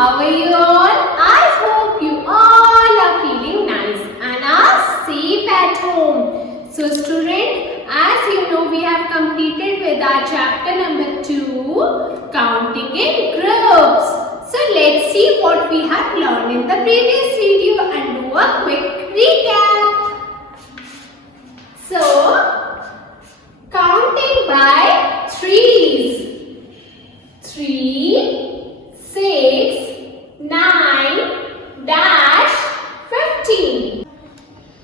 How are you all? I hope you all are feeling nice and are safe at home. So student, as you know, we have completed with our chapter number 2, counting in groups. So let's see what we have learned in the previous video and do a quick recap. So, counting by threes. 3, 6, 9, dash, 15.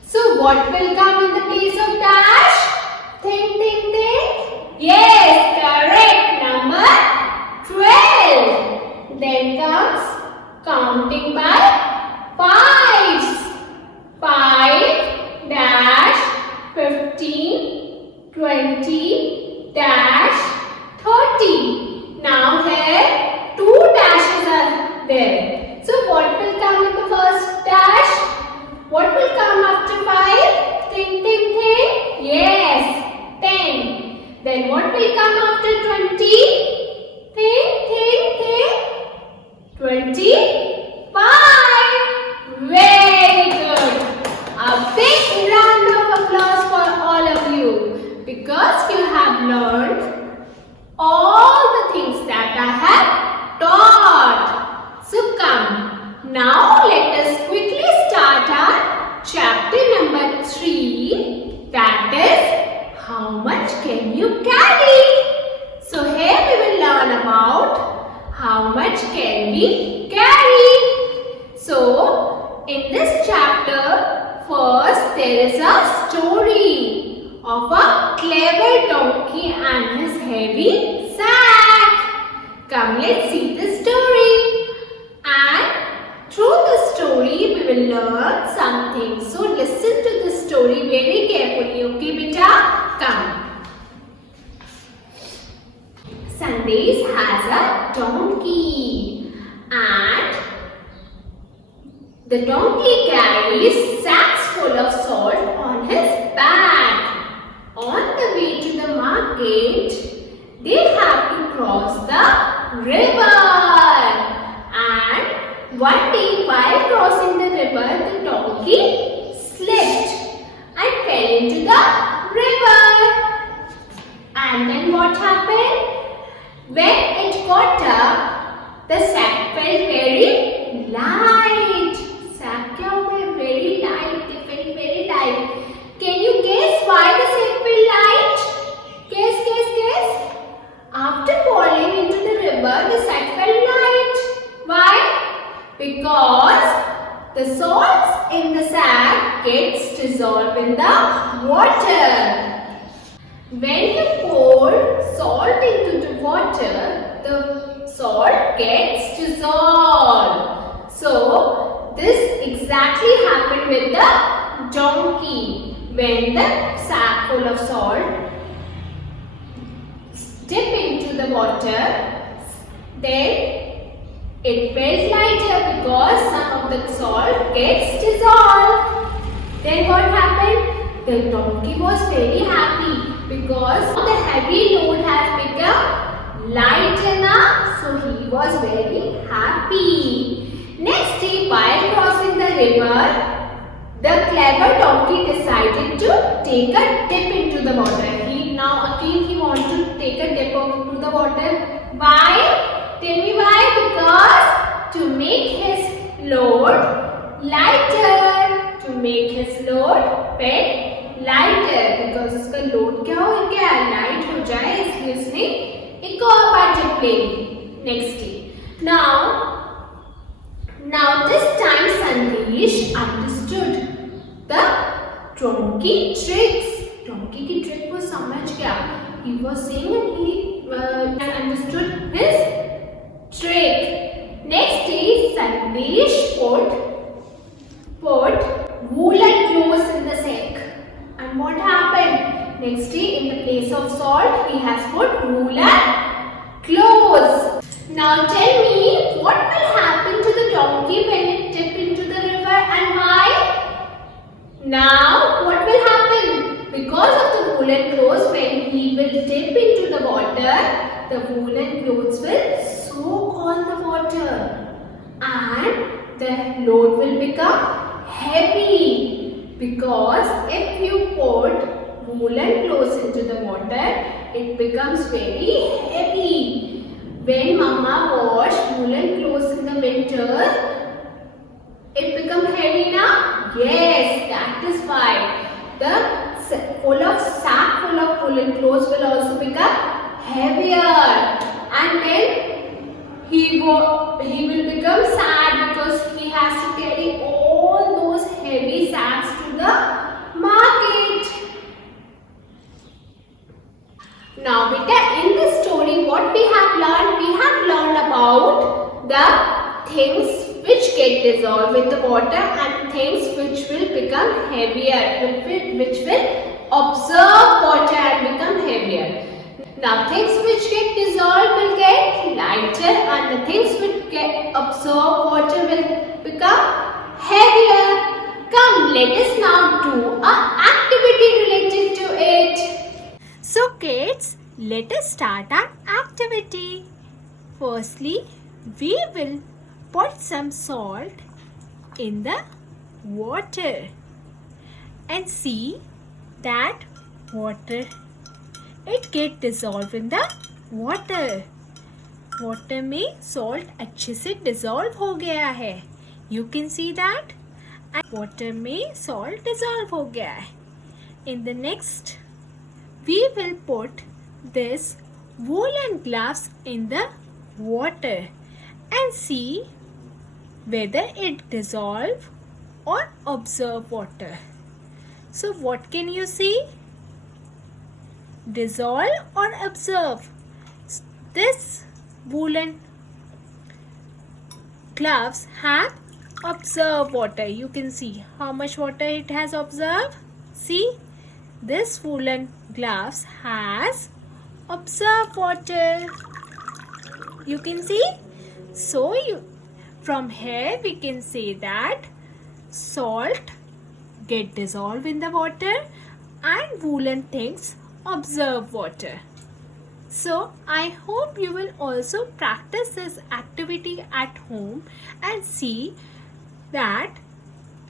So what will come in the place of dash? Think, think, think. Yes, correct. Number 12. Then comes counting by fives. 5, dash, 15, 20, dash, 30. Now here 2 dashes are there. So what will come in the first dash? What will come after 5? Think, think, think. Yes, 10. Then what will come after 20? Think, think, think. 25. Very good. A big round of applause for all of you because you have learned all the things that I have taught. So come, now let us quickly start our chapter number 3, that is, how much can you carry? So here we will learn about how much can we carry. So in this chapter, first there is a story of a clever donkey and his heavy sack. Come, let's see the story. And through the story, we will learn something. So listen to the story very carefully. Okay, beta? Come. Sandesh has a donkey. And the donkey carries sacks full of salt on his back. On the way to the market, they have to cross the river. And one day while crossing the river, the donkey slipped and fell into the river. And then what happened? When it got up, the sack felt very light. Sack very light, they felt very light. Can you guess why the sack felt light? Guess, guess, guess. After falling into the river, the sack felt light. Why? Because the salts in the sack gets dissolved in the water. When you pour salt into the water, the salt gets dissolved. So, this exactly happened with the donkey. When the sack full of salt dip into the water, then it felt lighter because some of the salt gets dissolved. Then what happened? The donkey was very happy because the heavy load has become light enough, so he was very happy. Next day, while crossing the river, the clever donkey decided to take a dip into the water. He wants to take a dip into the water. Why? Tell me why? Because to make his load lighter. To make his load bit lighter. Because उसका load क्या हो गया? Light हो जाए इसलिए उसने एक और बार dip ले ली. Next day. Now this time Sandesh understood the donkey tricks. Donkey की trick को समझ गया. He was saying that he understood his trick. Next day Sandesh put woolen clothes in the sack. And what happened? Next day in the place of salt he has put woolen clothes. Now tell me, what will happen to the donkey when it dips into the river and why? Now, what will happen? Because of the woolen clothes, when he will dip into the water, the woolen clothes will soak all the water. and the load will become heavy, because if you put woolen clothes into the water, it becomes very heavy. When mama wash woolen clothes in the winter, it become heavy now? Yes, that is why the sack full of woolen clothes will also become heavier, and then he will become sad because he has to carry all those heavy sacks to the market. Now beta, in this story what we have learned about the things which get dissolved with the water and things which will become heavier, which will absorb water and become heavier. Now things which get dissolved will get lighter, and the things which get absorb water will become heavier. Come, let us now do an activity related to it. So kids, let us start our activity. Firstly, we will put some salt in the water and see that water it get dissolved in the water. Water में salt अच्छे से dissolve हो गया है. You can see that. Water में salt dissolve हो गया है. In the next we will put this woolen gloves in the water and see whether it dissolve or absorb water. So what can you see? Dissolve or absorb? This woolen gloves have absorbed water. You can see how much water it has absorbed. See, this woolen gloves has absorbed water. You can see. So from here we can say that salt get dissolved in the water and woolen things absorb water. So I hope you will also practice this activity at home and see that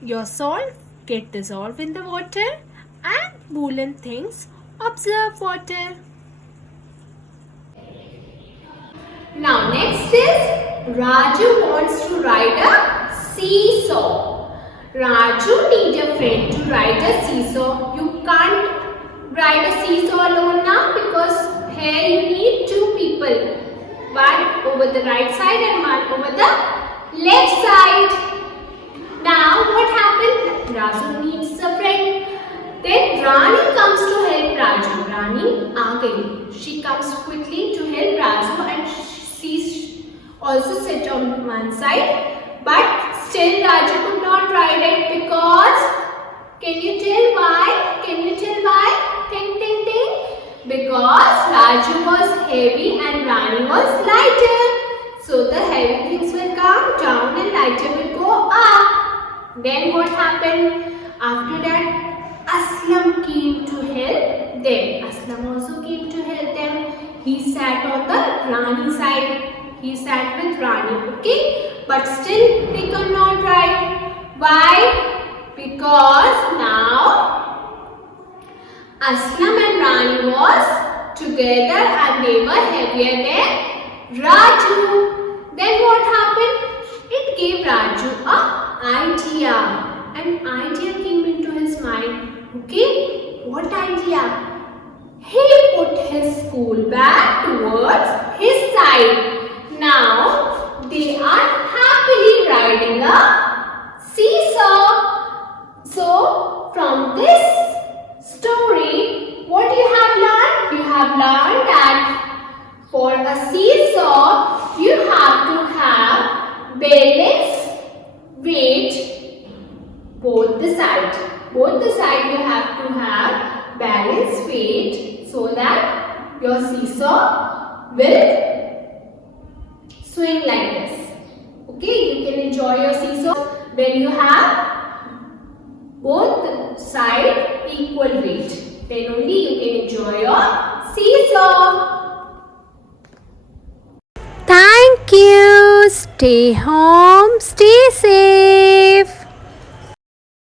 your salt get dissolved in the water and woolen things absorb water. Now next is Raju wants to ride a seesaw. Raju needs a friend to ride a seesaw. You can't ride a seesaw alone now, because here you need two people. One over the right side and one over the left side. Now what happened? Raju needs a friend. Then Rani comes to help Raju. Rani aa gayi. She comes quickly to help Raju, and she also sit on one side. But still Raju could not ride it, because can you tell why? Can you tell why? Ting ting ting. Because Raju was heavy and Rani was lighter. So the heavy things will come down and lighter will go up. Then what happened? After that, Aslam came to help them. Aslam also came to help them. He sat on the Rani side. He sat with Rani, okay? But still they could not ride. Why? Because now Aslam and Rani was together and they were heavier than Raju. Then what happened? It gave Raju an idea. An idea came into his mind. Okay, what idea? He put his school bag towards his side. Now they are happily riding a seesaw. So from this story, what you have learned? You have learned that for a seesaw, you have to have balance, weight, both the sides. Both the sides you have to have balanced weight, so that your seesaw will swing like this. Okay, you can enjoy your seesaw when you have both sides equal weight. Then only you can enjoy your seesaw. Thank you. stay home, stay safe.